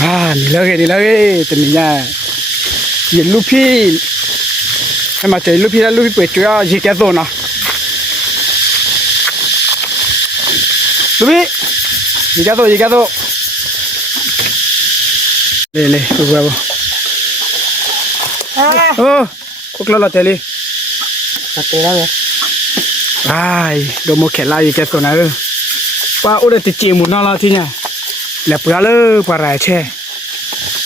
đi lagi tình nha nhìn lúc phi em mà chơi lúc phi là lúc phi bể chúa gì cái đồ nào lúc phi gì cái đồ le tụi vào quốc lo tele tele đó ai đồ mua khẻ lại cái đồ này qua ở đây chỉ một nó là thế nhá là bữa lơ bữa rải che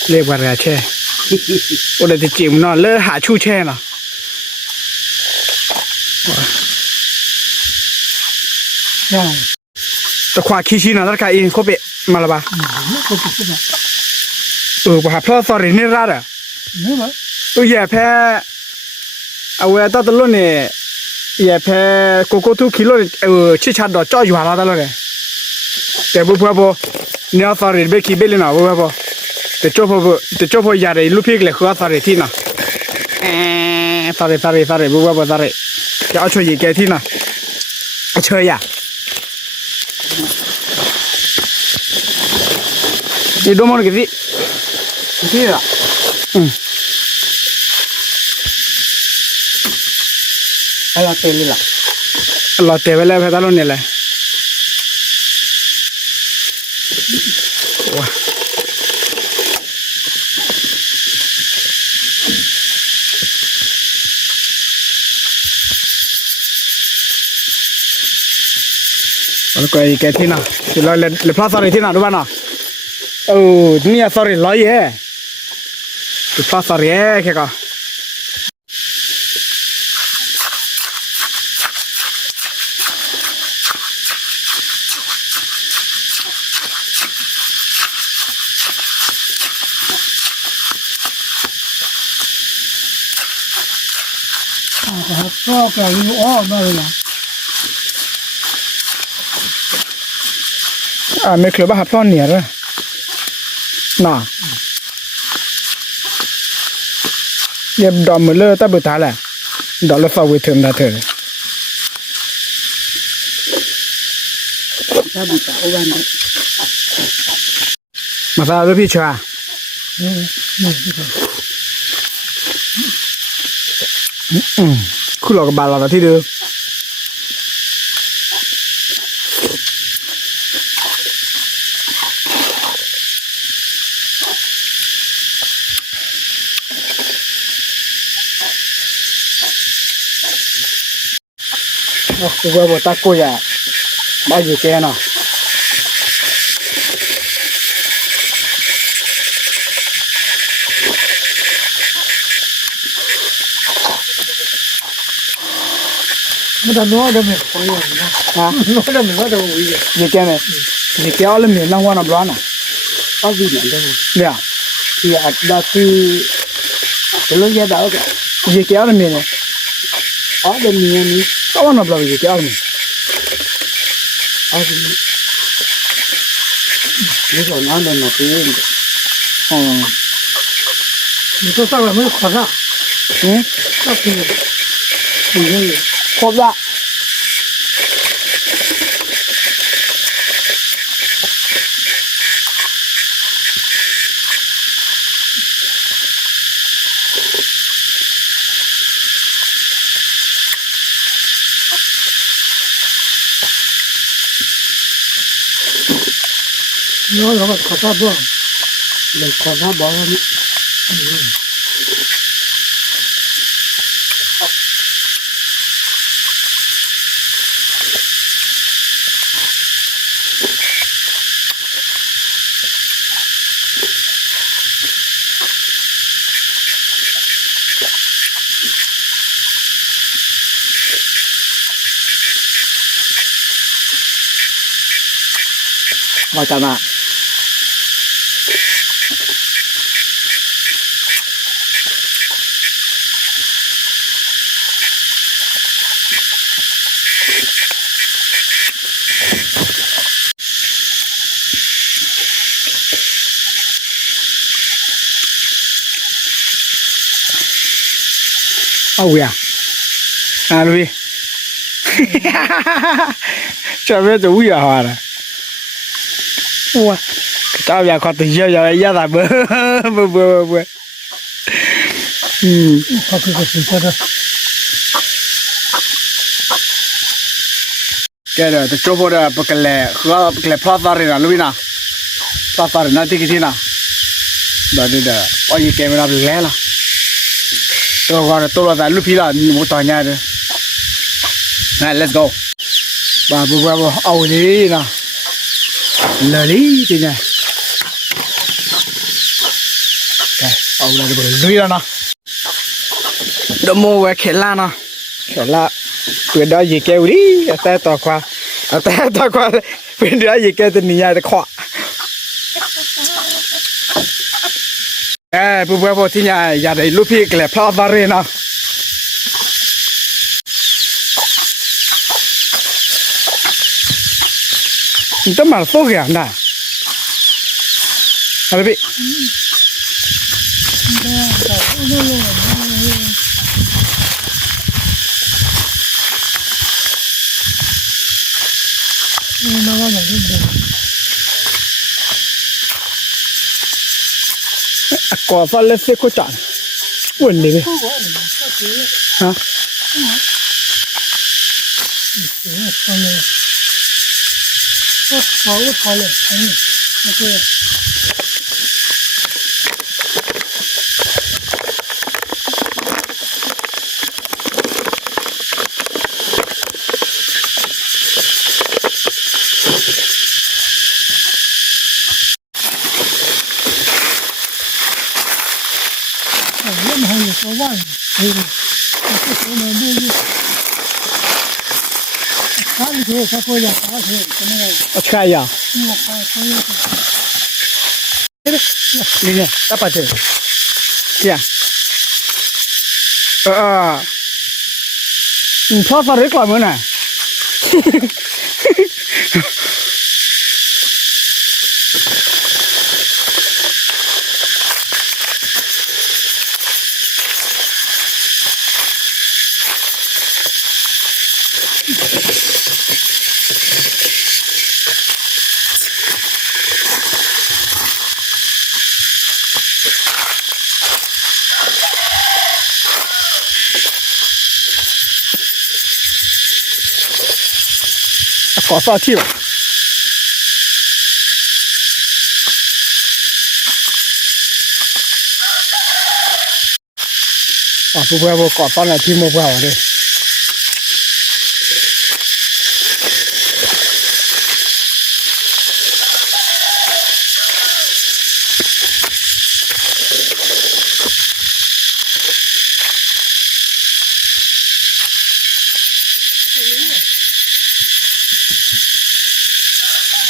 lê bữa rải che ở đây chỉ một nó lơ hạ chu che nàoตะควาขี้ชีนะตะกายเขาเปมาละบ่าบ่หาพลอสอรินี่ราดอ่ะตัวแย่แพ้เอาไว้ตะลุ่นเนี่ยแย่แพ้โกโก้ทุกกิโลชิชาดอจ่ออยู่หาละตะลุ่นเนี่ยแต่บุพบ่เนี่ยสอริเบคีเบลิน่ะบุพบ่แต่จ่อพอยาได้ลูกพี่เลยคือสอริที่น่ะสอริบุพบ่สอริจะเอาช่วยแกที่น่ะเชยอ่ะนี่ดูมันกี่ที่ละอะไรเต็มเลยล่ะเราเตะไปแล้วไปตลอดเนี่ยเลยว้าแล้วก็อีกที่น่ะที่เราเลยพลาดสอรี่ที่น่ะรู้ป่ะน่ะนี่สอรี่ร้อยเย่พลาดสอรี่แค่ก็ก็แกอยู่อ้อมาเลยนะไม่เคยบ้าหัดพลอนเนี่ยเลยน่ะเย็บดอมมือเลอตาบุตาแหละดอลลาร์ฟาวิเทิมดาเธอตาบุตาเอาไว้นะมาซาลูกพี่ชัวคุณหลอกกับบาลเราที่เดิมกูว่าบ่ตะกุยอ่ะบ้าอยู่แกน่ะมันจะน้อยเดิมของอย่างนะน้อยเดิมก็จะวิ่งอยู่แกเนี่ยอยู่แกเอาเลยมีรางวัลอะไรบ้างน่ะเอาวิ่งอย่างเดียวเนี่ยที่อัดได้ที่จะเลิกยาดาวกันอยู่แกเอาเลยมีเนี่ยอ๋อเดิมมีอันนี้เอาวันนั้นเราอยู่แกเอาเลยเอาสินี่ส่วนนั้นเดินมาที่นี่ก็สร้างแบบไม่ขอละก็คือดีเลยครบละน้อยเราก็ขอทราบบ้างเลยขอทราบบ้างมาจากน่ะเอาเวียลุยจะเวจะวิ่งหาละว้า เจ้าอยากขอตัวเยอะอย่าอย่าตาเบื่อเบื่อเบื่อเบื่อเขาคือก็สิเด้อแกเดี๋ยวจะจบแล้วปกติเขาปกติพลาดอะไรนะรู้ไหมนะพลาดอะไรนะที่กี่ที่นะเดี๋ยวพอยี่แกไม่รับแล้วล่ะตัวก่อนตัวเราลูกพี่ละมุดต่อเนื่องเลยงั้น let's go บ้าบัวบัวเอาเลยนะเลยทีนี้แกเอาเลยบัวเลยแล้วนะเดี๋ยวโม่ไว้เขล่านะเขล่าเป็นได้ยี่แกวดิแต่ต่อquaแต่ต่อquaเป็นได้ยี่แกตัวนี้ยังจะขวาบัวบัวที่นี่อยากได้ลูกพี่ก็เลยพลาดอะไรนะ你这么说个呢？好了呗。搞发了谁可赚？问你呗。啊？好了，那个。我们还有个万，对的，这我们都是，哪里头他国家啥时候怎么样？我看一下。你看，大把钱，这样。你跑啥人干么呢？搞啥题吧？不会，我搞啥了题目不好的。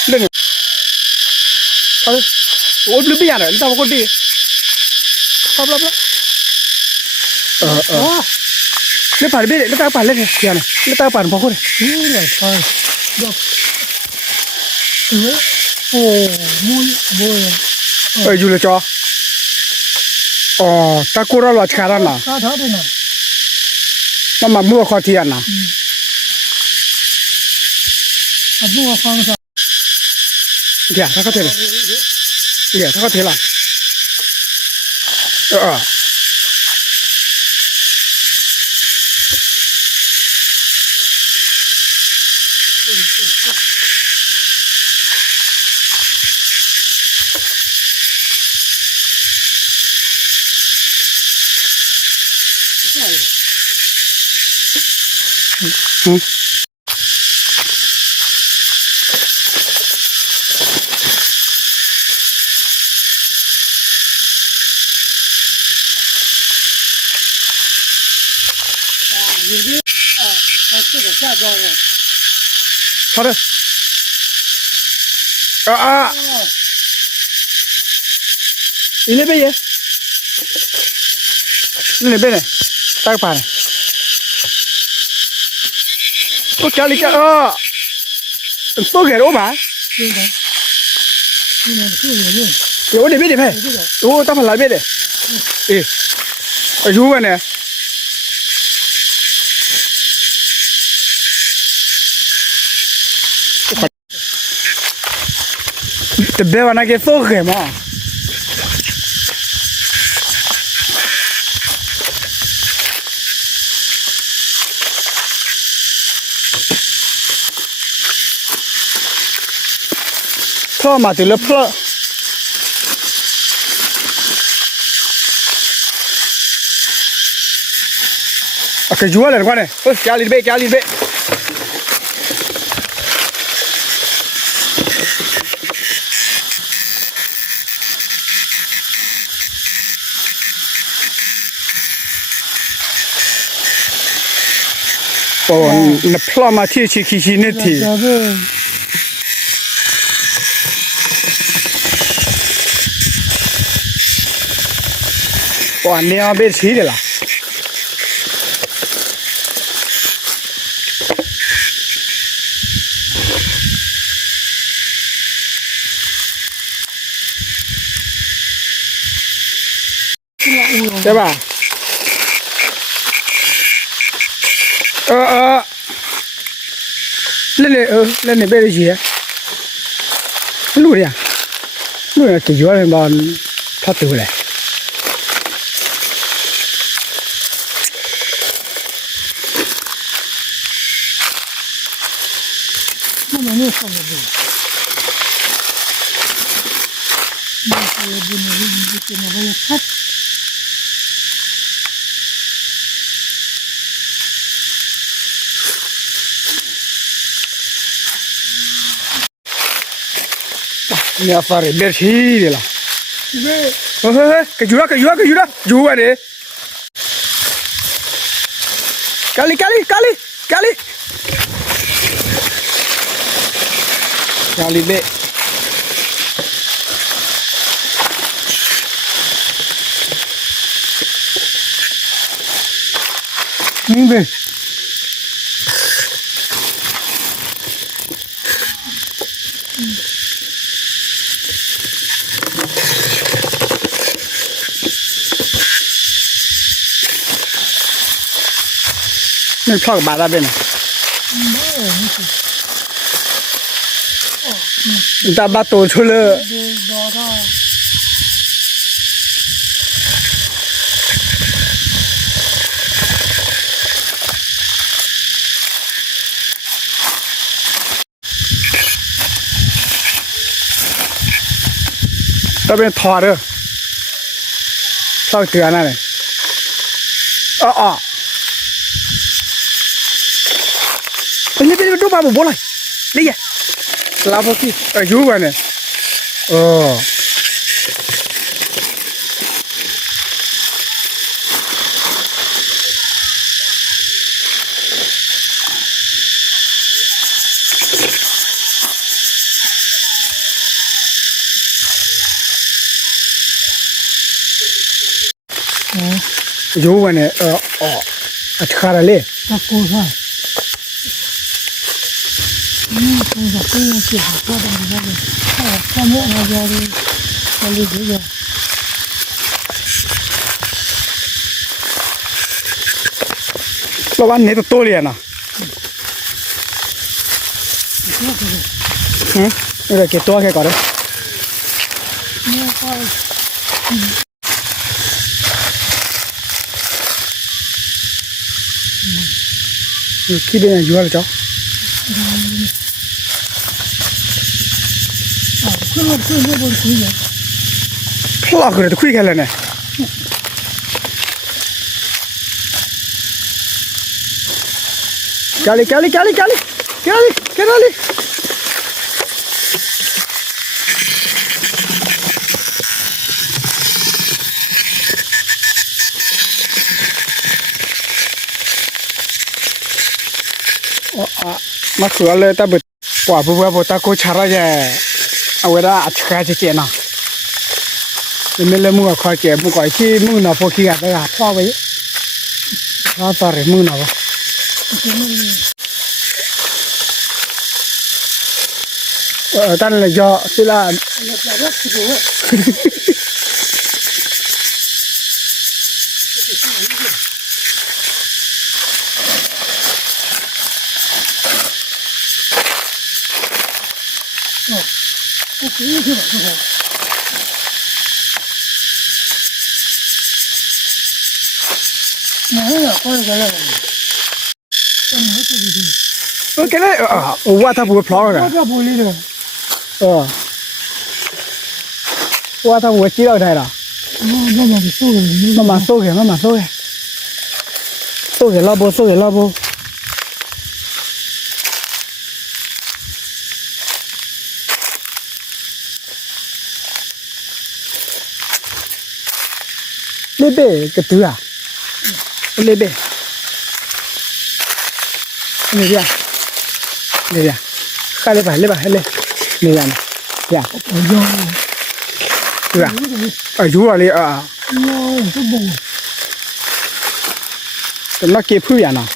那个，我不变了，你咋不给我地？不，你把别的，你咋把那个变了？你咋把不好的？有点长，要，有了招。哦，他过了了，钱了呢。啥的呢？那么没好天呢。不我放上。你看，他可贴了。你看，他可贴了。这个下装了。好的。你那边也？你那边呢？打个牌呢？我家里多给了我吧？对的。这个有用。我那边的牌，我打牌那边的。有问呢？这别往那给烧黑嘛。破嘛对了破。啊，可jual了，快点，加里杯，加里杯。哦，那破嘛，天气开心的天。哇，你要被吃的了。对吧？那边的些，路的，路的解决了吧？他走了。那么你放的不？那还有不能你就那么看。你要发的别吃的了。给jual，jual的。kali。kali be。明白。那泡个八大杯呢？你大把多出了。这边拖着，上车那里。那边都把我摸来，那个，拉不起，有关的。哦。有关的，车了嘞。那锅饭。从小不用去好多的那个，泡沫那家的，那里这个。老板，你都多了呢。那个给多开搞的。这边有了着。破个都亏开了呢。咖喱，มาคือเลยแต่บุปว่าบัวตะโกชาระแย่เอาไว้ได้อัดแค่จะเจนะไม่เลยมึงก็คอยเจ็บมึงก็ไอ้ที่มึงน่ะพอขี้อะไรพ่อไว้ถ้าตาเรมึงน่ะวะตั้งเลยจ่อสิละ不可以去了之后，哪有过来了？这没这个的，我给他啊，我他不会跑我的，这不理的，我他不会知道他了，慢慢的收了，慢慢收开，慢慢收开，收开老不，收开老不。那边个头啊，那边，那边，那边，还那边，那边，那边，那边呢？呀，我要，对吧？啊，有啊，你啊，要这不，那给铺远了。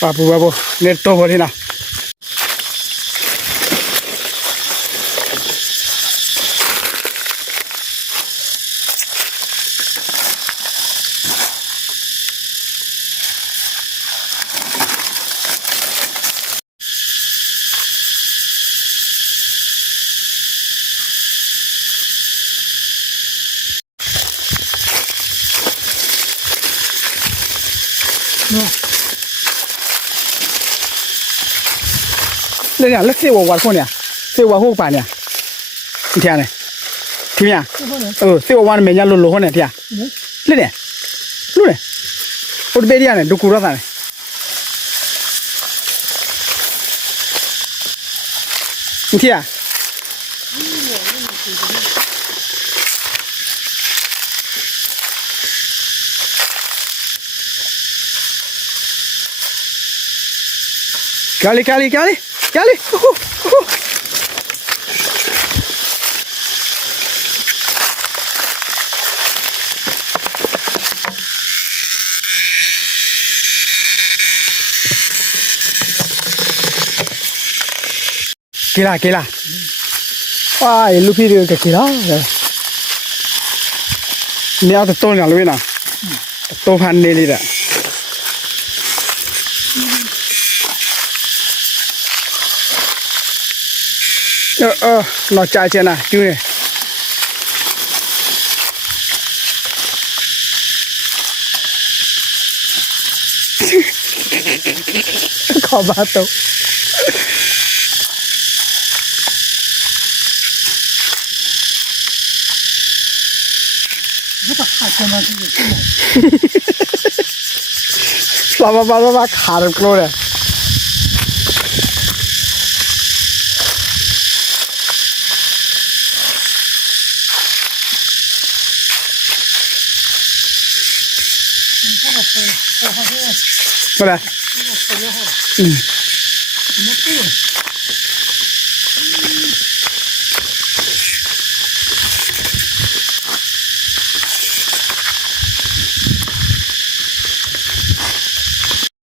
啊不，你多不听了。那俩那谁我后呢？谁我后办呢？你听呢？听没？谁我玩的没人录后呢？听？那呢？录呢？我这边呢，都顾着啥呢？你听啊？咖喱，给啦，哇，一路皮的给啦，你要是多两路呢，多盘那里的。老价钱呢，丢呢。靠巴豆。我把卡钱嘛这个什么？把卡都扣了。过来。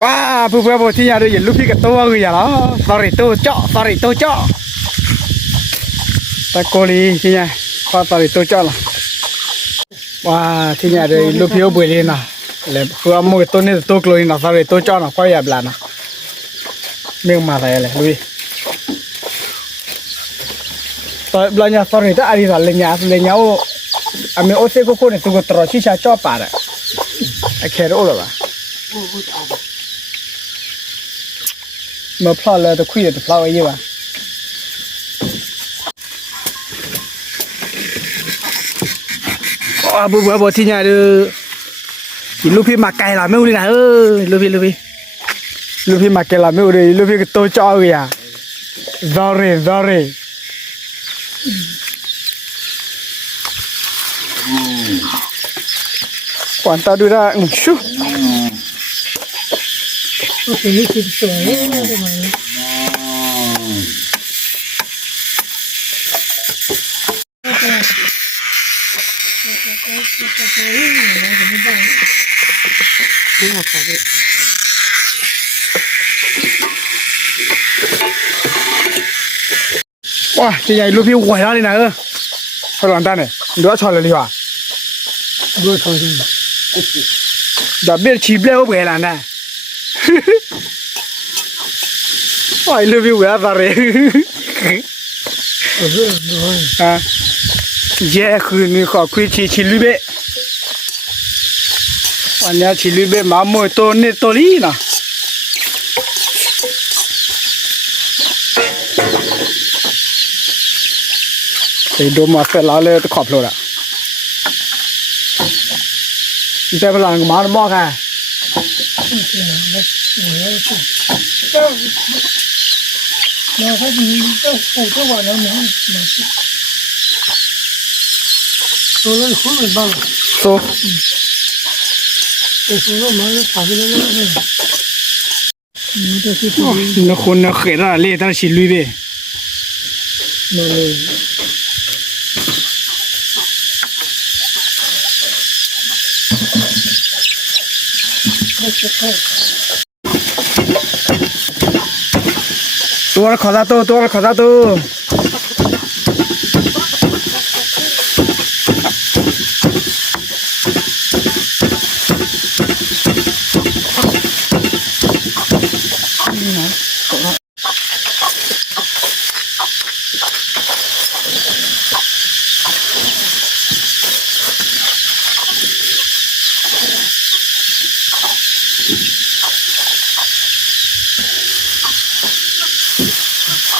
哇，不，听下这一路皮个多个呀了 ，sorry 多叫。在锅里现在把 sorry 多叫了。哇，听下这一路皮又不灵了，来喝么个多呢多个人了 ，sorry 多叫了，快也不来了，没有马来了，lui。belanja sorry 的阿里了，人家我，阿没我这个可能这个多去下叫罢了，还开着了吧？没跑了都亏了，都跑了一万。哇，不，听见的，一路皮马盖了没有的呢？路皮马盖了没有的？路皮个多叫个呀 ，sorry。管他对啦，咻。我给你吃的，这玩意。挺好吃的。哇，这家一路皮我让你来了，好冷淡的，你多少了你话？多少钱？ ဒါဘယ်ချီပလဲဟုတ်ပဲလားနာဟိုင်လူပြီးဝါသားရဲဟာကျဲခုနီခေါ်ခွေးချီလူပဲวันนี้ชิลิเบมาโมโตนี่โตลีนะไอ้โดมาเสร็จแล้วเลยตะขอบโลละแต่พลังมาหม้อค่ะ那他你这补这碗了没？说了后面罢了。โซ这说了嘛，查出来了没？这是那คน那黑的嘞，但是ชิลิเบ那嘞。ตัวขอซาโต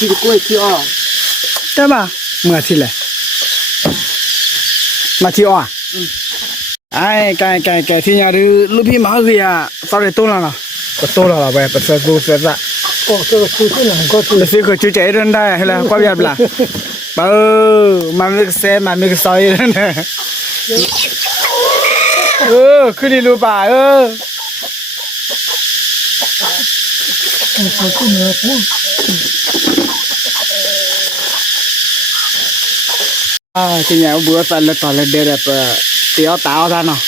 这个过去啊，ได้ป่ะเมื่อที่เลยมาที่อ่ะไอ้ไก่ที่ยาดูลูกพี่มาเฮียสาวเด็กโตแล้วนะก็โตแล้วไปเป็นเสือดูเสือละ 哦，这个出去两个去。แล้วสิก็จุใจเดินได้เหรอความยากล่ะมันไม่เสียมันไม่ซอยนั่นแหละขึ้นดีรู้ป่ะ我去年不。ที่ยาบัวตอนละเดือนแบบเตี๋ยวตาท่านเนาะ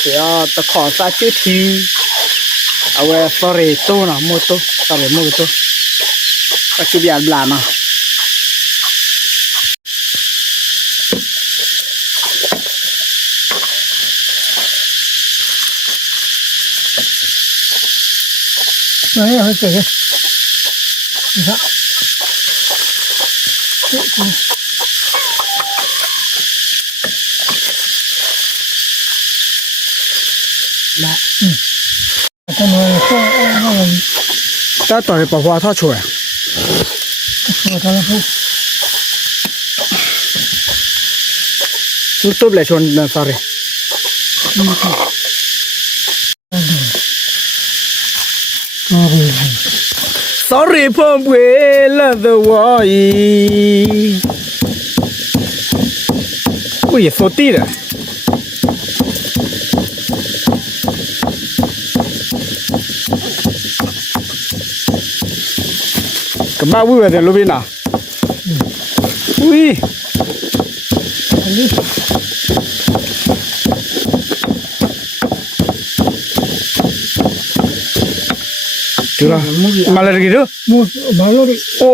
เตี๋ยวตะขอซาชื่อทีเอาไว้สอรี่โตเนาะโมโตสอรี่โมโตก็ชื่อแบบบลาเนาะ哎呀，这个，你看，来，这么放那个，แต่ต่อยปะว่าท่อช่วย我他那不，ลูกตุ๊บเลยชนสอรี่สอรี่พ่อเวลาเดวายอุ้ยโซตีเลยก็มาวิ่งไปลูกพี่น่ะอุ้ยจุฬามาเลยกี่ตัว马路的，โอ้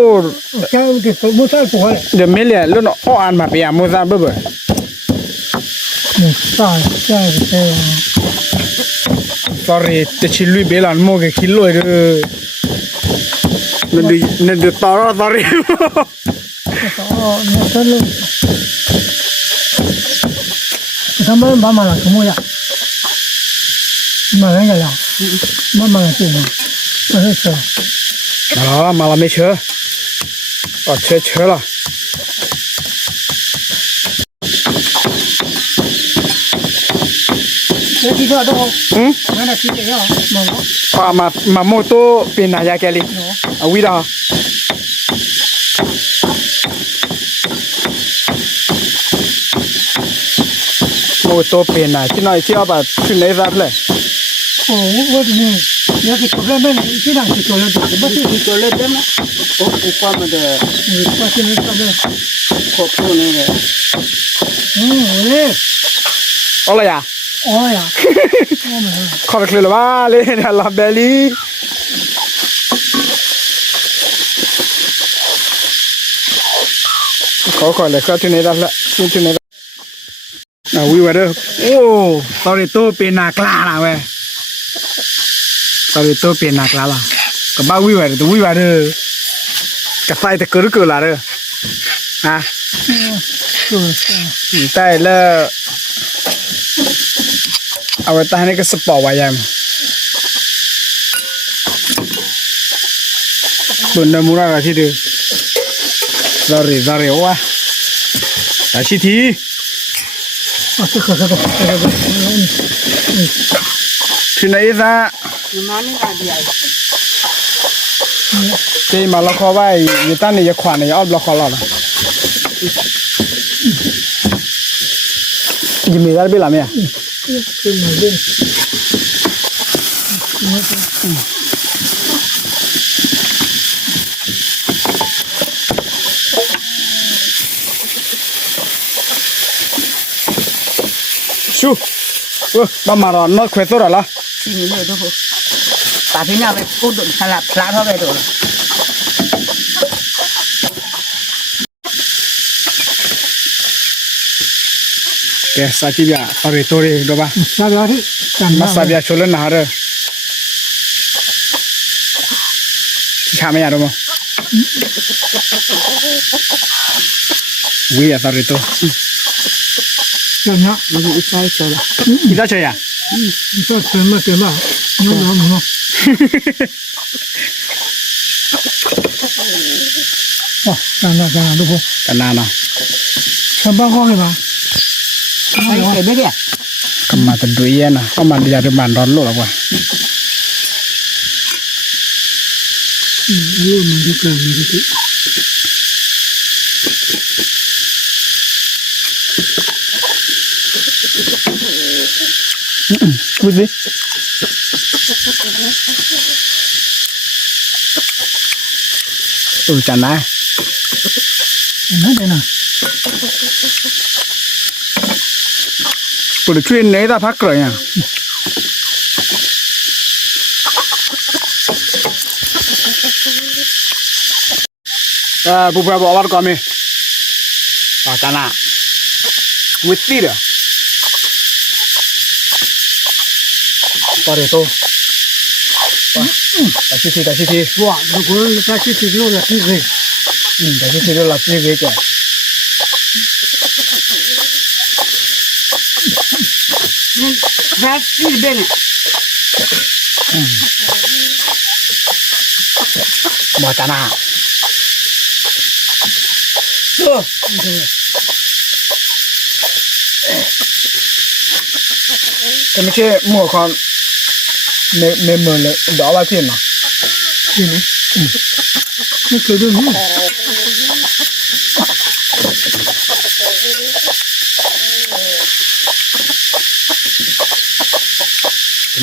家的木材多了，เดี๋ยวไม่เหลือแล้วเนาะอ้ออันมาเปียมูซาเบ้อ大下的这个， sorry จะชิลุยเบลันโมกคิโลเด้อนั่นดูต่อแล้ว sorry 哦，那这路，他们把马拉什么呀？马来了，马来进来，这是吃了。มาละไม่เชื่ออ๋อเชื่อละ这几个都，俺那几个要马拉，พามาโมโตเป็นนายาแกลิเอาวิดาโมโตเป็นนายที่น้อยที่เอาแบบขึ้นในรับเลย哦，我这呢，要是做了没呢，经常去做了的，不是去做了的吗？โอ้ความมันเด้อ我现在上班，ครบทุกนี่เลย 我嘞， เอาละ呀哦呀，我们。ขอไปคลือละว่าเลยนะลาเบลี่ขอเลยก็ที่นี่รับละที่นี่ วิวเด้อโอ้ตอนนี้ตัวเป็นนากลาล่ะเว้ยตอนนี้ตัวเป็นนากลาล่ะกับบ้าวิวเด้อตัววิวเด้อกับไฟแต่เกิดล่ะเด้อฮะแต่แล้วเอาไว้ตาให้ก็สปอร์ตไว้ยังบนน้ำมูราที่เดือดาริวะแต่ชิทีที่ไหนซะเจ้ามาล็อกคอไว้ยี่ตั้งนี่จะขวานนี่อ้อมล็อกคอเราละยิมได้ไปละเมียชูบ้ามารอนนอดเควสตัวละที่นี่เลยทุกคนตาพี่เนี่ยไปพูดดุสลับพลาดเข้าไปดูแกสาจิบยาตอริโตริดูป่ะซาบิอาที่มาซาบิอาชลนะฮะเร่ที่ข้าไม่อยากดูมั้งวิ่งตอริโตกันนะมันจะใช้ใช่ละที่ได้ใช่ยะก็เต็มมาเต็มมาน้องน้องน้องอ๋อกันนะทุกคนกันนานะฉันบ้าข้อเลยป่ะไอ้เก็บไม่ได้กำมาตันดุยนะก็มันอยากจะมันร้อนโลกหรอกวะรู้มันจะเกิดมันจะพูดสิจันนะนั่นเองนะกูจะช่วยเนต้าพักเกลือเนี่ยบุปผาบอกว่าก่อนมีจันนะวิตตี้เด้อต่อเร็วตัดชิทีว้าลูกคนตัดชิทีโลละที่เลยตัดชิทีโลละที่เลยแกนี่แค่ที่เบนบอกจันนะแต่ไม่ใช่หมวกของเมมเลยเดี๋ยวเอาไว้ที่ไหนที่ไหนไม่เคยดูนี่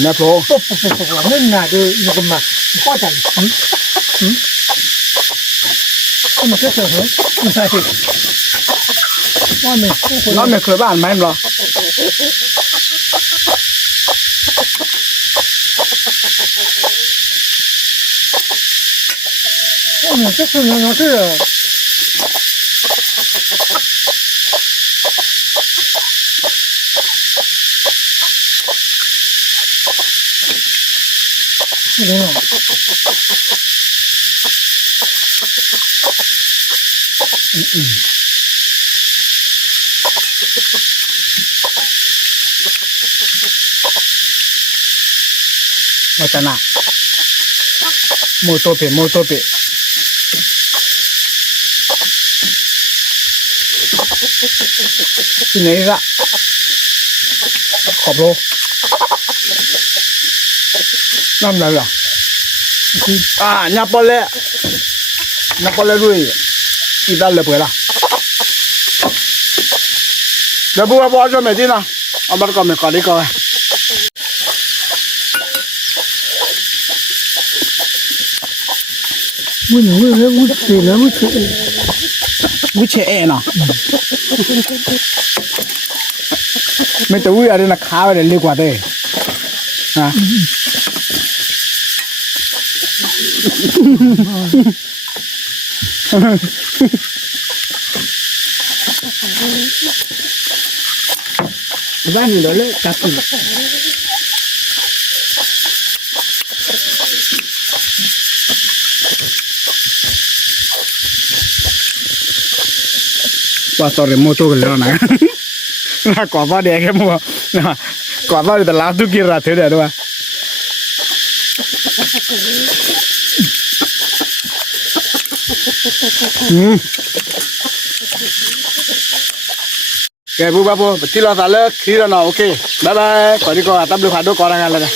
แม่โปรไม่น่าดูอยู่กันมาข้อจังก็มันก็เจอเหรอไม่ใช่ว่าไม่แล้วไม่เคยบ้านไหมหรอ这是那个，是的。我在哪？摩托车。ที่ไหนละขอบโลน้ำอะไรล่ะนับปอลเล่ด้วยอีดัลเลยเปล่าเดี๋ยวบัวจะไม่ดีนะเอามาก่อนไม่ก่อนดีกว่า我以为我吃了，วิเชเอนะไม่แต่วิอะไรนะข้าวอะไรเรียกว่าเด้ฮะ บ้านนี่เดี๋ยวเลยกลับกิน ว่าตอนเรียนโมโต้กันแล้วนะกว่าเด็กแค่มัวกว่าแต่ลาตุกินราเธอเดี๋ยวด้วยแกบุ๊บบุ๊บที่เราตาเลิกที่เราหน่อโอเคบายบายก่อนที่ก่อนตั้มดูผ่านดูก่อนงานเลยนะ